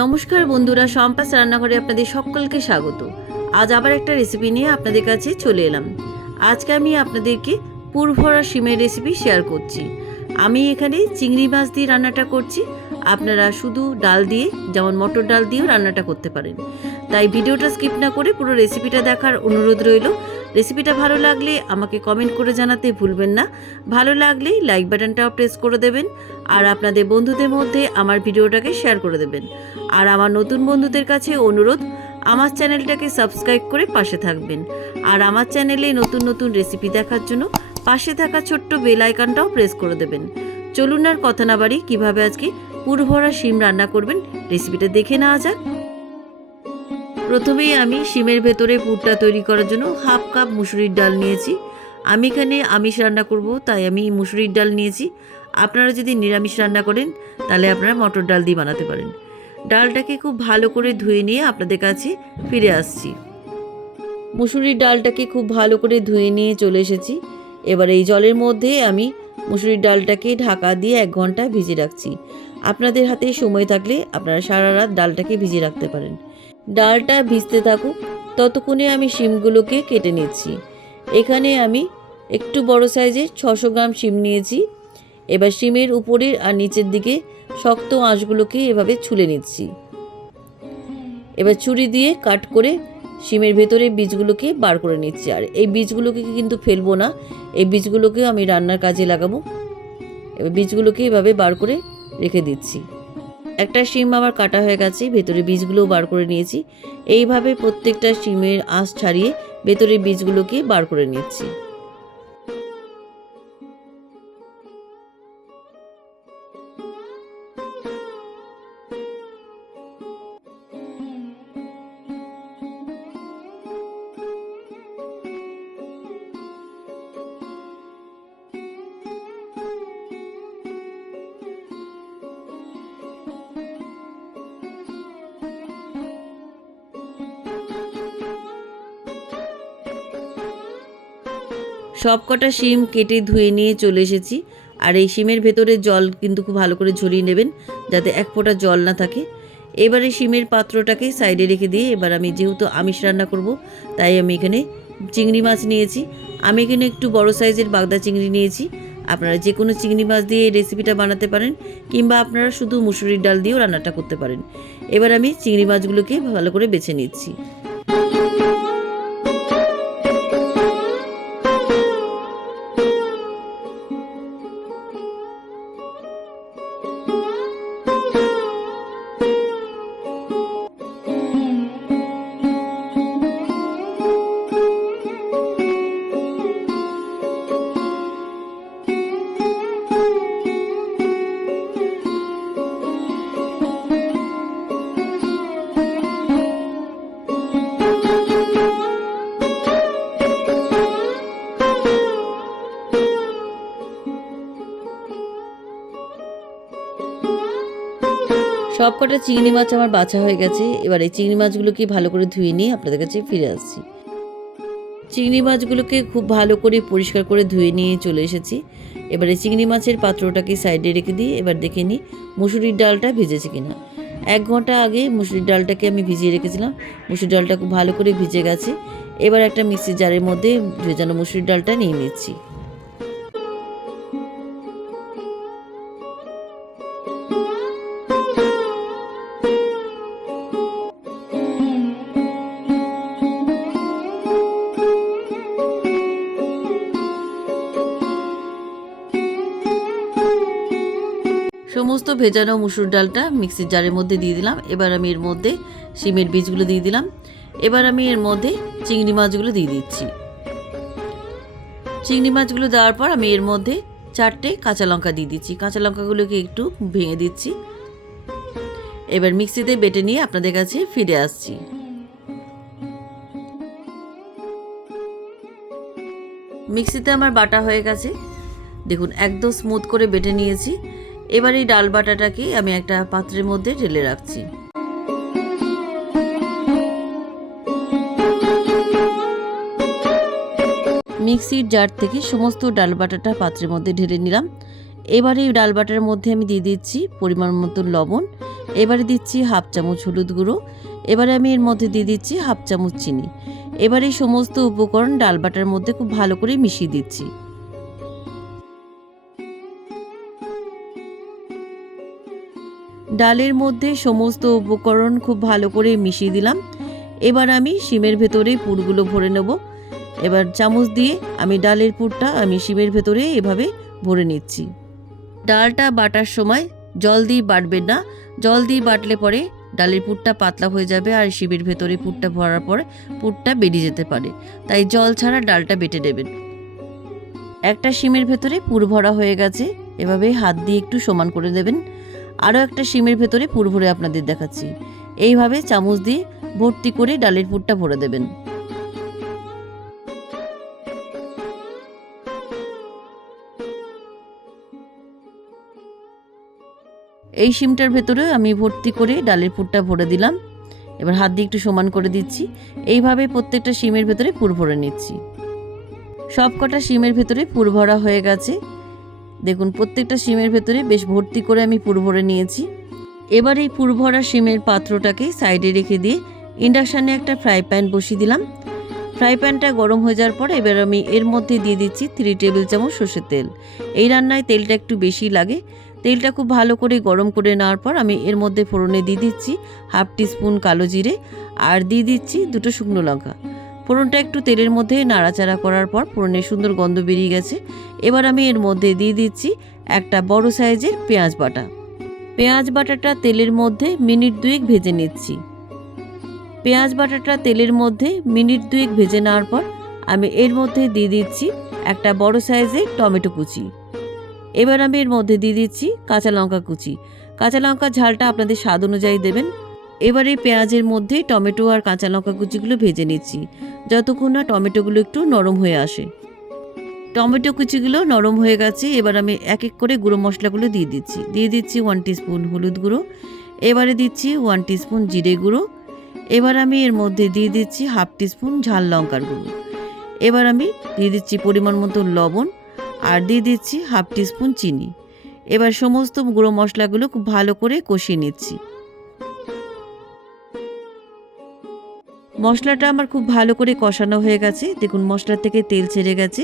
নমস্কার বন্ধুরা, সম্পাস রান্নাঘরে আপনাদের সকলকে স্বাগত। আজ আবার একটা রেসিপি নিয়ে আপনাদের কাছে চলে এলাম। আজকে আমি আপনাদেরকে পুরভরা শিমের রেসিপি শেয়ার করছি। আমি এখানে চিংড়ি মাছ দিয়ে রান্নাটা করছি। আপনারা শুধু ডাল দিয়ে, যেমন মটর ডাল দিয়েও রান্নাটা করতে পারেন। তাই ভিডিওটা স্কিপ না করে পুরো রেসিপিটা দেখার অনুরোধ রইল। রেসিপিটা ভালো লাগলে আমাকে কমেন্ট করে জানাতে ভুলবেন না। ভালো লাগলেই লাইক বাটনটাও প্রেস করে দেবেন, আর আপনাদের বন্ধুদের মধ্যে আমার ভিডিওটাকে শেয়ার করে দেবেন। আর আমার নতুন বন্ধুদের কাছে অনুরোধ, আমার চ্যানেলটাকে সাবস্ক্রাইব করে পাশে থাকবেন। আর আমার চ্যানেলে নতুন নতুন রেসিপি দেখার জন্য পাশে থাকা ছোট্ট বেল আইকনটাও প্রেস করে দেবেন। চলুন আর কথা না বাড়ি, কীভাবে আজকে পুরভরা শিম রান্না করবেন রেসিপিটা দেখে নেওয়া যাক। প্রথমেই আমি শিমের ভেতরে পুরটা তৈরি করার জন্য হাফ কাপ মুসুরির ডাল নিয়েছি। আমি এখানে আমিষ রান্না করব, তাই আমি মুসুরির ডাল নিয়েছি। আপনারা যদি নিরামিষ রান্না করেন তাহলে আপনারা মটর ডাল দিয়ে বানাতে পারেন। ডালটাকে খুব ভালো করে ধুয়ে নিয়ে আপনাদের কাছে ফিরে আসছি। মুসুরির ডালটাকে খুব ভালো করে ধুয়ে নিয়ে চলে এসেছি। এবার এই জলের মধ্যে আমি মুসুরির ডালটাকে ঢাকা দিয়ে 1 ঘন্টা ভিজিয়ে রাখছি। আপনাদের হাতে সময় থাকলে আপনারা সারা রাত ডালটাকে ভিজিয়ে রাখতে পারেন। ডালটা ভিজতে থাকুক, ততক্ষণে আমি শিমগুলোকে কেটে নিচ্ছি। এখানে আমি একটু বড় সাইজের 600 গ্রাম শিম নিয়েছি। এবার শিমের উপরের আর নিচের দিকে শক্ত আঁশগুলোকে এভাবে ছুলে নিচ্ছি। এবার ছুরি দিয়ে কাট করে শিমের ভেতরে বীজগুলোকে বার করে নিচ্ছি। আর এই বীজগুলোকে কিন্তু ফেলবো না, এই বীজগুলোকে আমি রান্নার কাজে লাগাবো। এবার বীজগুলোকে এভাবে বার করে রেখে দিচ্ছি। একটা শিম আমার কাটা হয়ে গেছে, ভেতরে বীজগুলোও বার করে নিয়েছি। এইভাবে প্রত্যেকটা শিমের আঁশ ছাড়িয়ে ভেতরে বীজগুলোকে বার করে নিচ্ছি। সব কটা শিম কেটে ধুয়ে নিয়ে চলে এসেছি। আর এই শিমের ভেতরে জল কিন্তু খুব ভালো করে ঝরিয়ে নেবেন, যাতে এক ফোঁটা জল না থাকে। এবারে শিমের পাত্রটাকে সাইডে রেখে দিয়ে এবার আমি যেহেতু আমিষ রান্না করব, তাই আমি এখানে চিংড়ি মাছ নিয়েছি। আমি এখানে একটু বড় সাইজের বাগদা চিংড়ি নিয়েছি। আপনারা যে কোনো চিংড়ি মাছ দিয়ে এই রেসিপিটা বানাতে পারেন, কিংবা আপনারা শুধু মুসুরির ডাল দিয়েও রান্নাটা করতে পারেন। এবার আমি চিংড়ি মাছগুলোকে ভালো করে বেছে নিচ্ছি। সব কটা চিংড়ি মাছ আমার বাছা হয়ে গেছে। এবার এই চিংড়ি মাছগুলোকে ভালো করে ধুয়ে নিয়ে আপনাদের কাছে ফিরে আসছি। চিংড়ি মাছগুলোকে খুব ভালো করে পরিষ্কার করে ধুয়ে নিয়ে চলে এসেছি। এবারে চিংড়ি মাছের পাত্রটাকে সাইডে রেখে দিয়ে এবার দেখে নিই মুসুরির ডালটা ভিজেছে কিনা। 1 ঘন্টা আগে মুসুরির ডালটাকে আমি ভিজিয়ে রেখেছিলাম। মুসুরির ডালটা খুব ভালো করে ভিজে গেছে। এবার একটা মিক্সির জারের মধ্যে ভেজানো মুসুরির ডালটা নিয়ে নিচ্ছি। সমস্ত ভেজানো মুসুর ডালটা মিক্সির জারের মধ্যে দিয়ে দিলাম। এবার আমি এর মধ্যে শিমের বীজগুলো দিয়ে দিলাম। এবার আমি এর মধ্যে চিংড়ি মাছগুলো দিয়ে দিচ্ছি। চিংড়ি মাছগুলো দেওয়ার পর আমি এর মধ্যে 4টে কাঁচা লঙ্কা দিয়ে দিচ্ছি। কাঁচা লঙ্কাগুলোকে একটু ভেঙে দিচ্ছি। এবার মিক্সিতে বেটে নিয়ে আপনাদের কাছে ফিরে আসছি। মিক্সিতে আমার বাটা হয়ে গেছে, দেখুন একদম স্মুথ করে বেটে নিয়েছি। এবার এই ডাল বাটাটাকে আমি একটা পাত্রের মধ্যে ঢেলে রাখছি। মিক্সির জার থেকে সমস্ত ডাল বাটাটা পাত্রের মধ্যে ঢেলে নিলাম। এবারে এই ডাল বাটার মধ্যে আমি দিয়ে দিচ্ছি পরিমাণ মতো লবণ এবারে দিচ্ছি হাফ চামচ হলুদ গুঁড়ো। এবারে আমি এর মধ্যে দিয়ে দিচ্ছি হাফ চামচ চিনি। এবারে এই সমস্ত উপকরণ ডাল বাটার মধ্যে খুব ভালো করে মিশিয়ে দিচ্ছি। ডালের মধ্যে সমস্ত উপকরণ খুব ভালো করে মিশিয়ে দিলাম। এবার আমি শিমের ভেতরে পুরগুলো ভরে নেব। এবার চামচ দিয়ে আমি ডালের পুরটা আমি শিমের ভেতরে এভাবে ভরে নিচ্ছি। ডালটা বাটার সময় জল দিয়ে বাটবেন না, জল দিয়ে বাটলে পরে ডালের পুরটা পাতলা হয়ে যাবে আর শিমের ভেতরে পুরটা ভরার পরে পুরটা বেরিয়ে যেতে পারে, তাই জল ছাড়া ডালটা বেটে নেবেন। একটা শিমের ভেতরে পুর ভরা হয়ে গেছে, এভাবে হাত দিয়ে একটু সমান করে দেবেন। আরও একটা শিমের ভেতরে পুর ভরে আপনাদের দেখাচ্ছি। এইভাবে চামচ দিয়ে ভর্তি করে ডালের পুরটা ভরে দেবেন। এই শিমটার ভেতরে আমি ভর্তি করে ডালের পুরটা ভরে দিলাম। এবার হাত দিয়ে একটু সমান করে দিচ্ছি। এইভাবে প্রত্যেকটা শিমের ভেতরে পুর ভরে নিচ্ছি। সব কটা শিমের ভেতরে পুর ভরা হয়ে গেছে। দেখুন প্রত্যেকটা শিমের ভেতরে বেশ ভর্তি করে আমি পুর ভরে নিয়েছি। এবার এই পুর ভরা শিমের পাত্রটাকে সাইডে রেখে দিয়ে ইন্ডাকশানে একটা ফ্রাই প্যান বসিয়ে দিলাম। ফ্রাই প্যানটা গরম হয়ে যাওয়ার পর এবার আমি এর মধ্যে দিয়ে দিচ্ছি 3 টেবিল চামচ সর্ষের তেল। এই রান্নায় তেলটা একটু বেশি লাগে। তেলটা খুব ভালো করে গরম করে নেওয়ার পর আমি এর মধ্যে ফোড়নে দিয়ে দিচ্ছি হাফ টিস্পুন কালো জিরে আর দিয়ে দিচ্ছি 2টো শুকনো লঙ্কা। ফোড়নটা একটু তেলের মধ্যে নাড়াচাড়া করার পর ফোড়নের সুন্দর গন্ধ বেরিয়ে গেছে। এবার আমি এর মধ্যে দিয়ে দিচ্ছি একটা বড় সাইজের পেঁয়াজ বাটা। পেঁয়াজ বাটাটা তেলের মধ্যে মিনিট 2 ভেজে নিচ্ছি। পেঁয়াজ বাটাটা তেলের মধ্যে মিনিট 2 ভেজে নেওয়ার পর আমি এর মধ্যে দিয়ে দিচ্ছি একটা বড় সাইজের টমেটো কুচি। এবার আমি এর মধ্যে দিয়ে দিচ্ছি কাঁচা লঙ্কা কুচি। কাঁচা লঙ্কা ঝালটা আপনাদের স্বাদ অনুযায়ী দেবেন। এবার এই পেঁয়াজের মধ্যে টমেটো আর কাঁচা লঙ্কা কুচিগুলো ভেজে নিচ্ছি যতক্ষণ না টমেটোগুলো একটু নরম হয়ে আসে। টমেটো কুচিগুলো নরম হয়ে গেছে। এবার আমি এক এক করে গুঁড়ো মশলাগুলো দিয়ে দিচ্ছি 1 টিস্পুন হলুদ গুঁড়ো, এবারে দিচ্ছি 1 টিস্পুন জিরে গুঁড়ো, এবার আমি এর মধ্যে দিয়ে দিচ্ছি হাফ টিস্পুন ঝাল লঙ্কার গুঁড়ো, এবার আমি দিয়ে দিচ্ছি পরিমাণ মতো লবণ আর দিয়ে দিচ্ছি হাফ টিস্পুন চিনি। এবার সমস্ত গুঁড়ো মশলাগুলো খুব ভালো করে কষিয়ে নিচ্ছি। মশলাটা আমার খুব ভালো করে কষানো হয়ে গেছে। দেখুন মশলা থেকে তেল ছেড়ে গেছে।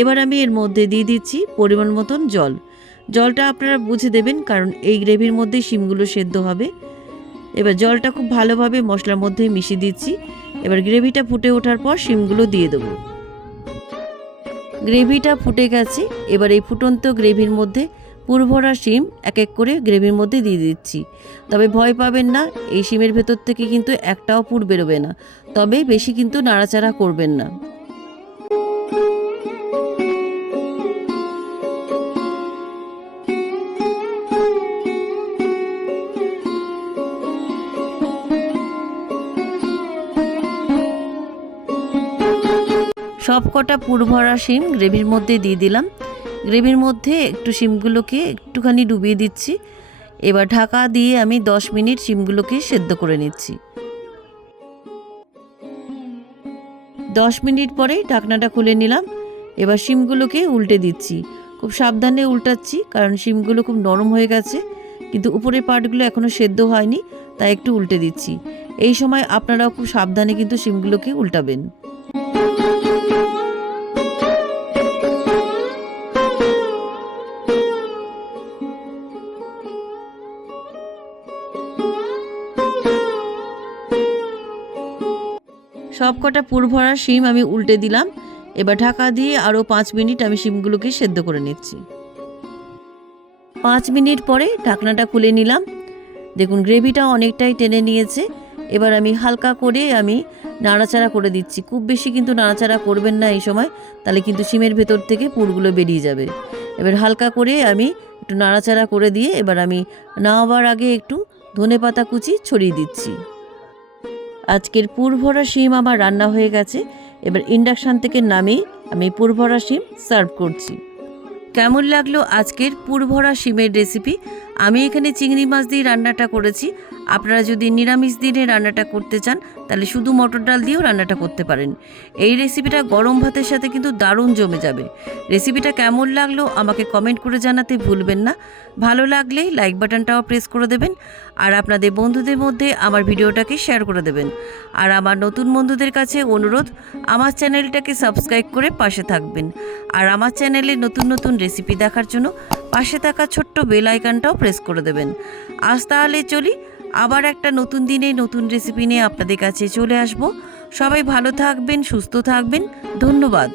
এবার আমি এর মধ্যে দিয়ে দিচ্ছি পরিমাণ মতন জল। জলটা আপনারা বুঝে দেবেন, কারণ এই গ্রেভির মধ্যেই শিমগুলো সেদ্ধ হবে। এবার জলটা খুব ভালোভাবে মশলার মধ্যে মিশিয়ে দিচ্ছি। এবার গ্রেভিটা ফুটে ওঠার পর শিমগুলো দিয়ে দেবো। গ্রেভিটা ফুটে গেছে। এবার এই ফুটন্ত গ্রেভির মধ্যে পুর ভরা শিম এক এক করে গ্রেভির মধ্যে দিয়ে দিচ্ছি। তবে ভয় পাবেন না, এই শিমের ভেতর থেকে কিন্তু একটাও পুর বেরোবে না, তবে বেশি কিন্তু নাড়াচাড়া করবেন না। সব কটা পুর ভরা শিম গ্রেভির মধ্যে দিয়ে দিলাম। গ্রেভির মধ্যে একটু শিমগুলোকে একটুখানি ডুবিয়ে দিচ্ছি। এবার ঢাকা দিয়ে আমি 10 মিনিট শিমগুলোকে সেদ্ধ করে নিচ্ছি। 10 মিনিট পরে ঢাকনাটা খুলে নিলাম। এবার শিমগুলোকে উল্টে দিচ্ছি। খুব সাবধানে উল্টাচ্ছি, কারণ শিমগুলো খুব নরম হয়ে গেছে কিন্তু উপরের পার্টগুলো এখনও সেদ্ধ হয়নি, তাই একটু উল্টে দিচ্ছি। এই সময় আপনারাও খুব সাবধানে কিন্তু শিমগুলোকে উল্টাবেন। সব কটা পুর ভরা শিম আমি উল্টে দিলাম। এবার ঢাকা দিয়ে আরও 5 মিনিট আমি শিমগুলোকে সেদ্ধ করে নিচ্ছি। 5 মিনিট পরে ঢাকনাটা খুলে নিলাম। দেখুন গ্রেভিটা অনেকটাই টেনে নিয়েছে। এবার আমি হালকা করে আমি নাড়াচাড়া করে দিচ্ছি। খুব বেশি কিন্তু নাড়াচাড়া করবেন না এই সময়, তাহলে কিন্তু শিমের ভেতর থেকে পুরগুলো বেরিয়ে যাবে। এবার হালকা করে আমি একটু নাড়াচাড়া করে দিয়ে এবার আমি নামাবার আগে একটু ধনেপাতা কুচি ছড়িয়ে দিচ্ছি। আজকের পুর ভরা শিম আমার রান্না হয়ে গেছে। এবার ইন্ডাকশান থেকে নামিয়ে আমি পুর ভরা শিম সার্ভ করছি। কেমন লাগলো আজকের পুর ভরা শিমের রেসিপি? আমি এখানে চিংড়ি মাছ দিয়ে রান্নাটা করেছি। আপনারা যদি নিরামিষ দিনে রান্নাটা করতে চান তাহলে শুধু মটর ডাল দিয়েও রান্নাটা করতে পারেন। এই রেসিপিটা গরম ভাতের সাথে কিন্তু দারুণ জমে যাবে। রেসিপিটা কেমন লাগলো আমাকে কমেন্ট করে জানাতে ভুলবেন না। ভালো লাগলে লাইক বাটনটাও প্রেস করে দেবেন, আর আপনাদের বন্ধুদের মধ্যে আমার ভিডিওটাকে শেয়ার করে দেবেন। আর আমার নতুন বন্ধুদের কাছে অনুরোধ, আমার চ্যানেলটাকে সাবস্ক্রাইব করে পাশে থাকবেন। আর আমার চ্যানেলে নতুন নতুন রেসিপি দেখার জন্য পাশে থাকা ছোট্ট বেল আইকনটাও প্রেস করে দেবেন। আজ তাহলে চলি, আবার একটা নতুন দিনে নতুন রেসিপি নিয়ে আপনাদের কাছে চলে আসব। সবাই ভালো থাকবেন, সুস্থ থাকবেন। ধন্যবাদ।